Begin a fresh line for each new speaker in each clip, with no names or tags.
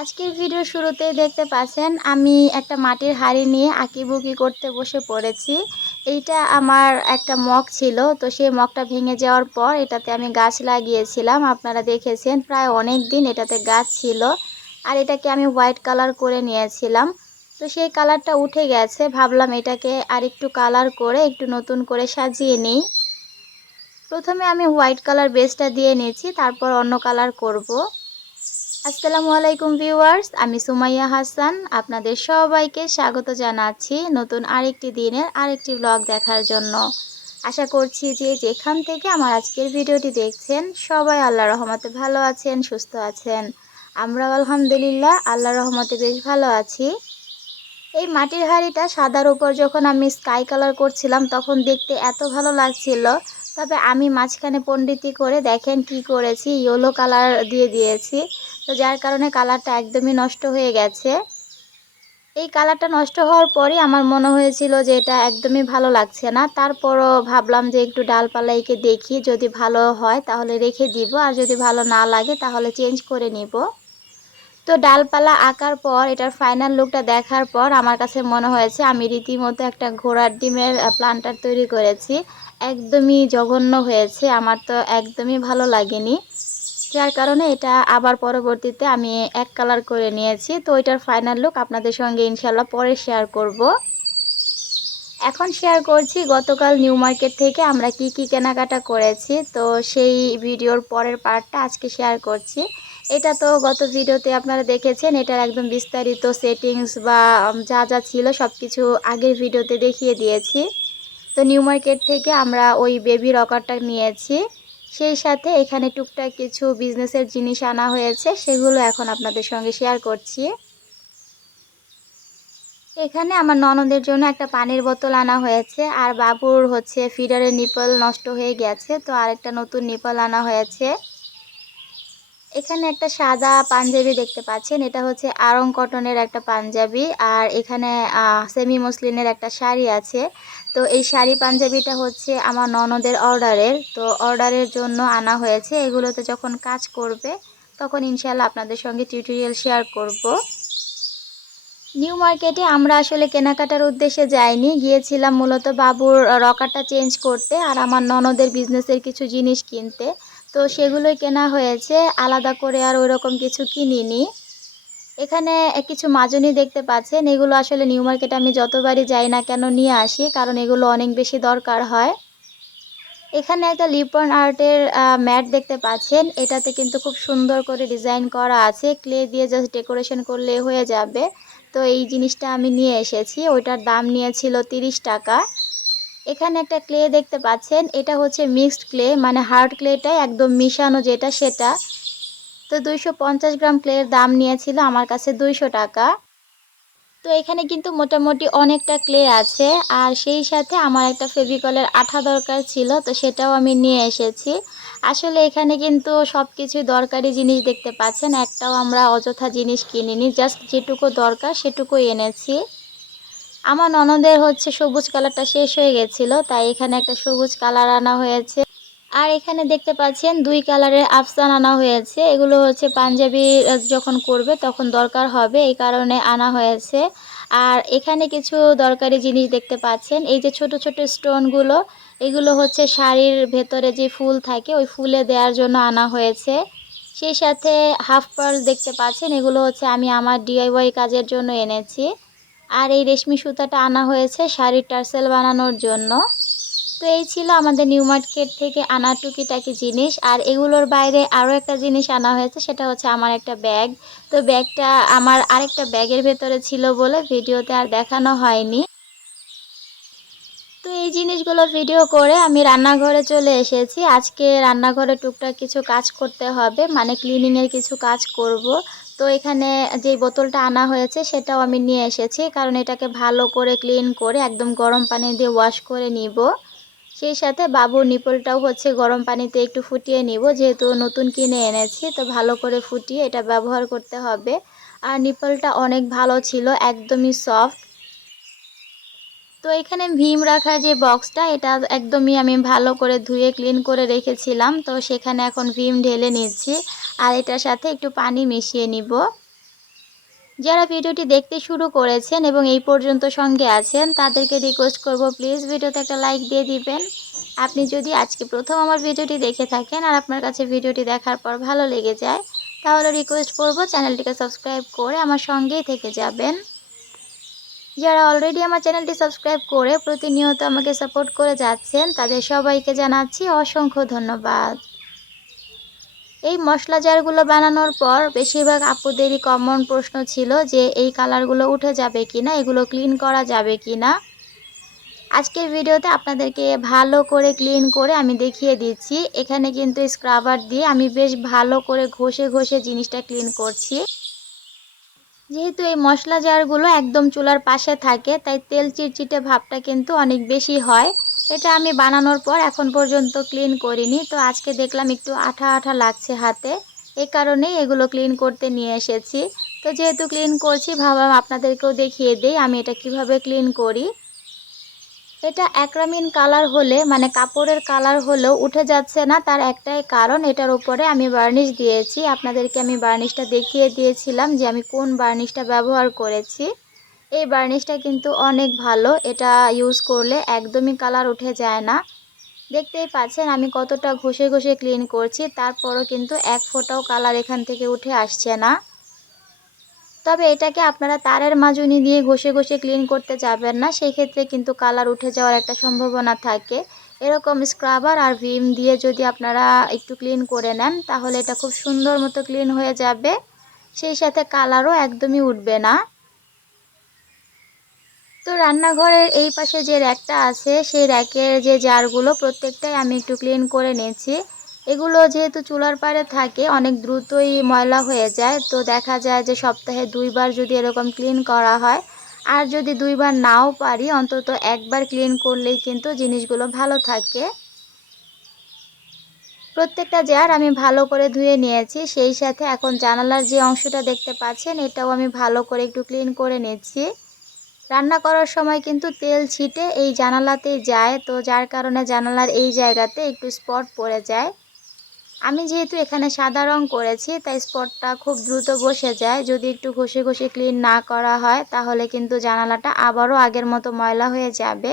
আজকের ভিডিও শুরুতেই দেখতে পাচ্ছেন, আমি একটা মাটির হাঁড়ি নিয়ে আঁকিবুকি করতে বসে পড়েছি। এইটা আমার একটা মগ ছিল, তো সেই মগটা ভেঙে যাওয়ার পর এটাতে আমি গাছ লাগিয়েছিলাম। আপনারা দেখেছেন, প্রায় অনেক দিন এটাতে গাছ ছিল আর এটাকে আমি হোয়াইট কালার করে নিয়েছিলাম। তো সেই কালারটা উঠে গেছে, ভাবলাম এটাকে আর একটু কালার করে একটু নতুন করে সাজিয়ে নিই। প্রথমে আমি হোয়াইট কালার বেসটা দিয়ে নিয়েছি, তারপর অন্য কালার করব। আসসালামু আলাইকুম ভিউয়ার্স, আমি সুমাইয়া হাসান। আপনাদের সবাইকে স্বাগত জানাচ্ছি নতুন আরেকটি দিনের আরেকটি ব্লগ দেখার জন্য। আশা করছি যে যেখান থেকে আমার আজকের ভিডিওটি দেখছেন, সবাই আল্লাহ রহমতে ভালো আছেন, সুস্থ আছেন। আমরাও আলহামদুলিল্লাহ আল্লাহ রহমতে বেশ ভালো আছি। এই মাটির হাঁড়িটা সাদার উপর যখন আমি স্কাই কালার করছিলাম, তখন দেখতে এত ভালো লাগছিল তবে আমি মাঝখানে পণ্ডিতি করে দেখেন কি করেছি ইয়েলো কালার দিয়ে দিয়েছি। তো যার কারণে কালারটা একদমই নষ্ট হয়ে গেছে। এই কালারটা নষ্ট হওয়ার পরই আমার মনে হয়েছিল যে এটা একদমই ভালো লাগছে না। তারপরও ভাবলাম যে একটু ডালপালাইকে দেখি, যদি ভালো হয় তাহলে রেখে দিব, আর যদি ভালো না লাগে তাহলে চেঞ্জ করে নিব। তো ডালপালা আঁকার পর, এটার ফাইনাল লুকটা দেখার পর আমার কাছে মনে হয়েছে, আমি রীতিমতো একটা ঘোড়ার ডিমের প্লান্টার তৈরি করেছি। একদমই জঘন্য হয়েছে, আমার তো একদমই ভালো লাগেনি। যার কারণে এটা আবার পরবর্তীতে আমি এক কালার করে নিয়েছি। তো এটার ফাইনাল লুক আপনাদের সঙ্গে ইনশাল্লাহ পরে শেয়ার করব। এখন শেয়ার করছি গতকাল নিউ মার্কেট থেকে আমরা কি কি কেনাকাটা করেছি। তো সেই ভিডিওর পরের পার্টটা আজকে শেয়ার করছি। এটা তো গত ভিডিওতে আপনারা দেখেছেন, এটার একদম বিস্তারিত সেটিংস বা যা যা ছিল সব কিছু আগের ভিডিওতে দেখিয়ে দিয়েছি। তো নিউ মার্কেট থেকে আমরা ওই বেবি রকারটা নিয়েছি। সেই সাথে এখানে টুকটাক কিছু বিজনেসের জিনিস আনা হয়েছে, সেগুলো এখন আপনাদের সঙ্গে শেয়ার করছি। এখানে আমার ননদের জন্য একটা পানির বোতল আনা হয়েছে, আর বাবুর হচ্ছে ফিডারের নিপল নষ্ট হয়ে গেছে, তো আরেকটা নতুন নিপল আনা হয়েছে। এখানে একটা সাদা পাঞ্জাবি দেখতে পাচ্ছেন। এটা হচ্ছে আরং কটনের একটা পাঞ্জাবি। আর এখানে সেমি মুসলিনের একটা শাড়ি আছে। তো এই শাড়ি পাঞ্জাবিটা হচ্ছে আমার ননদের অর্ডারের। তো অর্ডারের জন্য আনা হয়েছে। এগুলোতে যখন কাজ করবে, তখন ইনশাল্লাহ আপনাদের সঙ্গে টিউটোরিয়াল শেয়ার করব। নিউ মার্কেটে আমরা আসলে কেনাকাটার উদ্দেশ্যে যাইনি। গিয়েছিলাম মূলত বাবুর রকারটা চেঞ্জ করতে আর আমার ননদের বিজনেসের কিছু জিনিস কিনতে। তো সেগুলোই কেনা হয়েছে। আলাদা করে আর ওই রকম কিছু কিনিনি। এখানে কিছু মাজনি দেখতে পাচ্ছেন। এগুলো আসলে নিউ মার্কেটে আমি যতবারই যাই না কেন নিয়ে আসি, কারণ এগুলো অনেক বেশি দরকার হয়। এখানে একটা লিপন আর্টের ম্যাট দেখতে পাচ্ছেন। এটাতে কিন্তু খুব সুন্দর করে ডিজাইন করা আছে। ক্লে দিয়ে জাস্ট ডেকোরেশন করলে হয়ে যাবে। তো এই জিনিসটা আমি নিয়ে এসেছি। ওইটার দাম নিয়েছিল তিরিশ টাকা। এখানে একটা ক্লে দেখতে পাচ্ছেন, এটা হচ্ছে মিক্সড ক্লে মানে হার্ড ক্লেটাই একদম মিশানো যেটা সেটা। তো দুইশো পঞ্চাশ গ্রাম ক্লের দাম নিয়েছিল আমার কাছে দুইশো টাকা। তো এখানে কিন্তু মোটামুটি অনেকটা ক্লে আছে, আর সেই সাথে আমার একটা ফেভিকলের আঠা দরকার ছিল, তো সেটাও আমি নিয়ে এসেছি। আসলে এখানে কিন্তু সব কিছু দরকারি জিনিস দেখতে পাচ্ছেন, একটাও আমরা অযথা জিনিস কিনিনি, জাস্ট যেটুকু দরকার সেটুকু এনেছি। আমার ননদের হচ্ছে সবুজ কালারটা শেষ হয়ে গেছিল, তাই এখানে একটা সবুজ কালার আনা হয়েছে। আর এখানে দেখতে পাচ্ছেন দুই কালারের আফসান আনা হয়েছে। এগুলো হচ্ছে পাঞ্জাবি যখন করবে তখন দরকার হবে, এই কারণে আনা হয়েছে। আর এখানে কিছু দরকারি জিনিস দেখতে পাচ্ছেন, এই যে ছোট ছোট স্টোনগুলো এগুলো হচ্ছে শাড়ির ভেতরে যে ফুল থাকে, ওই ফুলে দেওয়ার জন্য আনা হয়েছে। সেই সাথে হাফ পার্ল দেখতে পাচ্ছেন, এগুলো হচ্ছে আমি আমার ডিআইওয়াই কাজের জন্য এনেছি। আর এই রেশমি সুতাটা আনা হয়েছে শাড়ির টার্সেল বানানোর জন্য। তো এই ছিল আমাদের নিউ মার্কেট থেকে আনা টুকিটাকি জিনিস। আর এগুলোর বাইরে আরও একটা জিনিস আনা হয়েছে, সেটা হচ্ছে আমার একটা ব্যাগ। তো ব্যাগটা আমার আরেকটা ব্যাগের ভেতরে ছিল বলে ভিডিওতে আর দেখানো হয়নি। তো এই জিনিসগুলো ভিডিও করে আমি রান্নাঘরে চলে এসেছি। আজকে রান্নাঘরে টুকটাক কিছু কাজ করতে হবে মানে ক্লিনিংয়ের কিছু কাজ করব। তো এখানে যে বোতলটা আনা হয়েছে সেটাও আমি নিয়ে এসেছি, কারণ এটাকে ভালো করে ক্লিন করে একদম গরম পানি দিয়ে ওয়াশ করে নিব। সেই সাথে বাবুর নিপলটাও হচ্ছে গরম পানিতে একটু ফুটিয়ে নিব, যেহেতু নতুন কিনে এনেছি, তো ভালো করে ফুটিয়ে এটা ব্যবহার করতে হবে। আর নিপলটা অনেক ভালো ছিল, একদমই সফট তো এখানে ভীম রাখার যে বক্সটা এটা একদমই আমি ভালো করে ধুয়ে ক্লিন করে রেখেছিলাম। তো সেখানে এখন ভীম ঢেলে নিচ্ছি আর এটার সাথে একটু পানি মিশিয়ে নিব। যারা ভিডিওটি দেখতে শুরু করেছেন এবং এই পর্যন্ত সঙ্গে আছেন, তাদেরকে রিকোয়েস্ট করব প্লিজ ভিডিওতে একটা লাইক দিয়ে দিবেন। আপনি যদি আজকে প্রথম আমার ভিডিওটি দেখে থাকেন আর আপনার কাছে ভিডিওটি দেখার পর ভালো লেগে যায়, তাহলে রিকোয়েস্ট করব চ্যানেলটিকে সাবস্ক্রাইব করে আমার সঙ্গেই থেকে যাবেন। যারা অলরেডি আমার চ্যানেলটি সাবস্ক্রাইব করে প্রতিনিয়ত আমাকে সাপোর্ট করে যাচ্ছেন, তাদের সবাইকে জানাচ্ছি অসংখ্য ধন্যবাদ। এই মশলা জারগুলো বানানোর পর বেশিরভাগ আপুদেরই কমন প্রশ্ন ছিল যে এই কালারগুলো উঠে যাবে কি না এগুলো ক্লিন করা যাবে কি না আজকের ভিডিওতে আপনাদেরকে ভালো করে ক্লিন করে আমি দেখিয়ে দিচ্ছি। এখানে কিন্তু স্ক্রাবার দিয়ে আমি বেশ ভালো করে ঘষে ঘষে জিনিসটা ক্লিন করছি। যেহেতু এই মশলা জারগুলো একদম চুলার পাশে থাকে, তাই তেল চিটচিটে ভাবটা কিন্তু অনেক বেশি হয়। এটা আমি বানানোর পর এখন পর্যন্ত ক্লিন করিনি। তো আজকে দেখলাম একটু আঠা আঠা লাগছে হাতে। এ কারণে এগুলো ক্লিন করতে নিয়ে এসেছি। তো যেহেতু ক্লিন করছি, ভাবলাম আপনাদেরকেও দেখিয়ে দিই আমি এটা কীভাবে ক্লিন করি। এটা একরামিন কালার হলে মানে কাপড়ের কালার হলেও উঠে যাচ্ছে না, তার একটাই কারণ, এটার উপরে আমি বার্নিশ দিয়েছি। আপনাদেরকে আমি বার্নিশটা দেখিয়ে দিয়েছিলাম যে আমি কোন বার্নিশটা ব্যবহার করেছি। এই বার্নিশটা কিন্তু অনেক ভালো, এটা ইউজ করলে একদমই কালার উঠে যায় না। দেখতেই পাচ্ছেন, আমি কতটা ঘষে ঘষে ক্লিন করছি, তারপরও কিন্তু এক ফোঁটাও কালার এখান থেকে উঠে আসছে না। তবে এটাকে আপনারা তারের মাজুনি দিয়ে ঘষে ঘষে ক্লিন করতে যাবেন না। সেই ক্ষেত্রে কিন্তু কালার উঠে যাওয়ার একটা সম্ভাবনা থাকে। এরকম স্ক্রাবার আর ভিম দিয়ে যদি আপনারা একটু ক্লিন করে নেন, তাহলে এটা খুব সুন্দর মতো ক্লিন হয়ে যাবে। সেই সাথে কালারও একদমই উঠবে না। তো রান্নাঘরের এই পাশে যে র্যাকটা আছে, সেই র্যাকের যে জারগুলো প্রত্যেকটাই আমি একটু ক্লিন করে নিয়েছি। এগুলো যেহেতু চুলার পাড়ে থাকে, অনেক দ্রুতই ময়লা হয়ে যায়। তো দেখা যায় যে সপ্তাহে দুইবার যদি এরকম ক্লিন করা হয়, আর যদি দুইবার নাও পারি, অন্তত একবার ক্লিন করলেই কিন্তু জিনিসগুলো ভালো থাকে। প্রত্যেকটা জার আমি ভালো করে ধুয়ে নিয়েছি, সেই সাথে এখন জানালার যে অংশটা দেখতে পাচ্ছেন, এটাও আমি ভালো করে একটু ক্লিন করে নিচ্ছি। রান্না করার সময় কিন্তু তেল ছিটে এই জানালাতেই যায়, তো যার কারণে জানালার এই জায়গাতে একটু স্পট পড়ে যায়। আমি যেহেতু এখানে সাদা রং করেছি, তাই স্পটটা খুব দ্রুত বসে যায়। যদি একটু ঘষে ঘষে ক্লিন না করা হয়, তাহলে কিন্তু জানালাটা আবারও আগের মতো ময়লা হয়ে যাবে।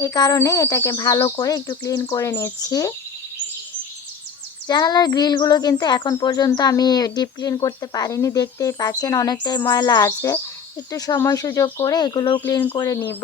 এই কারণে এটাকে ভালো করে একটু ক্লিন করে নিচ্ছি। জানালার গ্রিলগুলো কিন্তু এখন পর্যন্ত আমি ডিপ ক্লিন করতে পারিনি, দেখতেই পাচ্ছেন অনেকটাই ময়লা আছে। একটু সময় সুযোগ করে এগুলোও ক্লিন করে নিব।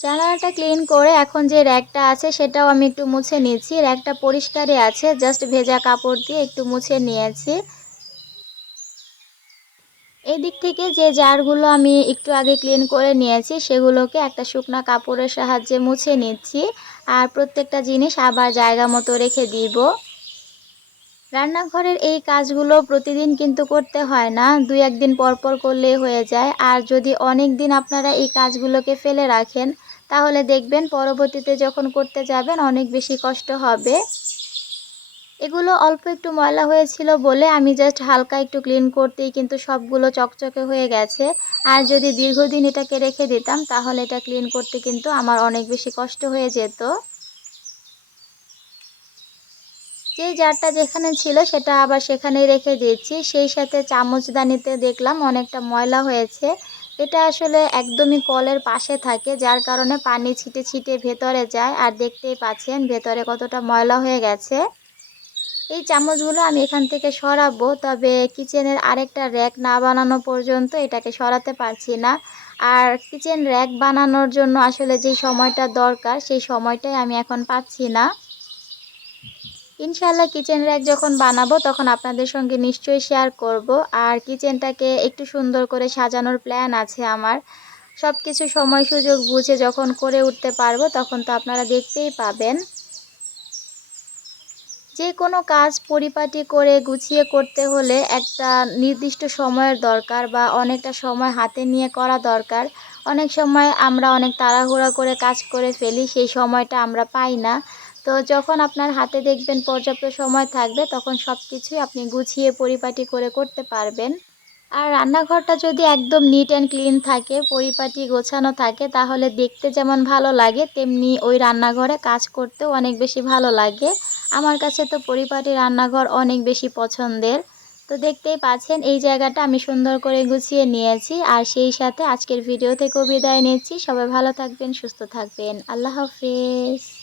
জানালাটা ক্লিন করে এখন যে র্যাকটা আছে সেটাও আমি একটু মুছে নিয়েছি। র্যাকটা পরিষ্কারই আছে জাস্ট ভেজা কাপড় দিয়ে একটু মুছে নিয়েছি। এই দিক থেকে যে জারগুলো আমি একটু আগে ক্লিন করে নিয়েছি, সেগুলোকে একটা শুকনা কাপড়ের সাহায্যে মুছে নিচ্ছি আর প্রত্যেকটা জিনিস আবার জায়গা মতো রেখে দিব। রান্নাঘরের এই কাজগুলো প্রতিদিন কিন্তু করতে হয় না দুই একদিন পর পর করলেই হয়ে যায়। আর যদি অনেক দিন আপনারা এই কাজগুলোকে ফেলে রাখেন তাহলে দেখবেন পরবর্তীতে যখন করতে যাবেন অনেক বেশি কষ্ট হবে। এগুলো অল্প একটু ময়লা হয়েছিল বলে আমি জাস্ট হালকা একটু ক্লিন করতেই কিন্তু সবগুলো চকচকে হয়ে গেছে। আর যদি দীর্ঘদিন এটাকে রেখে দিতাম, তাহলে এটা ক্লিন করতে কিন্তু আমার অনেক বেশি কষ্ট হয়ে যেত। যে জারটা যেখানে ছিল সেটা আবার সেখানেই রেখে দিয়েছি। সেই সাথে চামচদানিতে দেখলাম অনেকটা ময়লা হয়েছে। এটা আসলে একদমই কলের পাশে থাকে, যার কারণে পানি ছিটে ছিটে ভেতরে যায়। আর দেখতেই পাচ্ছেন ভেতরে কতটা ময়লা হয়ে গেছে। এই চামচগুলো আমি এখান থেকে সরাবো, তবে কিচেনের আরেকটা র্যাক না বানানো পর্যন্ত এটাকে সরাতে পারছি না। আর কিচেন র্যাক বানানোর জন্য আসলে যে সময়টা দরকার, সেই সময়টাই আমি এখন পাচ্ছি না। ইনশাল্লাহ কিচেন র্যাক যখন বানাবো, তখন আপনাদের সঙ্গে নিশ্চয়ই শেয়ার করব। আর কিচেনটাকে একটু সুন্দর করে সাজানোর প্ল্যান আছে আমার। সব কিছু সময় সুযোগ বুঝে যখন করে উঠতে পারব, তখন তো আপনারা দেখতেই পাবেন। যে কোনো কাজ পরিপাটি করে গুছিয়ে করতে হলে একটা নির্দিষ্ট সময়ের দরকার বা অনেকটা সময় হাতে নিয়ে করা দরকার। অনেক সময় আমরা অনেক তাড়াহুড়া করে কাজ করে ফেলি, সেই সময়টা আমরা পাই না। তো যখন আপনার হাতে দেখবেন পর্যাপ্ত সময় থাকবে, তখন সব কিছুই আপনি গুছিয়ে পরিপাটি করে করতে পারবেন। আর রান্নাঘরটা যদি একদম নিট অ্যান্ড ক্লিন থাকে, পরিপাটি গোছানো থাকে, তাহলে দেখতে যেমন ভালো লাগে, তেমনি ওই রান্নাঘরে কাজ করতেও অনেক বেশি ভালো লাগে। আমার কাছে তো পরিপাটি রান্নাঘর অনেক বেশি পছন্দের। তো দেখতেই পাচ্ছেন, এই জায়গাটা আমি সুন্দর করে গুছিয়ে নিয়েছি। আর সেই সাথে আজকের ভিডিও থেকেও বিদায় নিচ্ছি। সবাই ভালো থাকবেন, সুস্থ থাকবেন। আল্লাহ হাফিজ।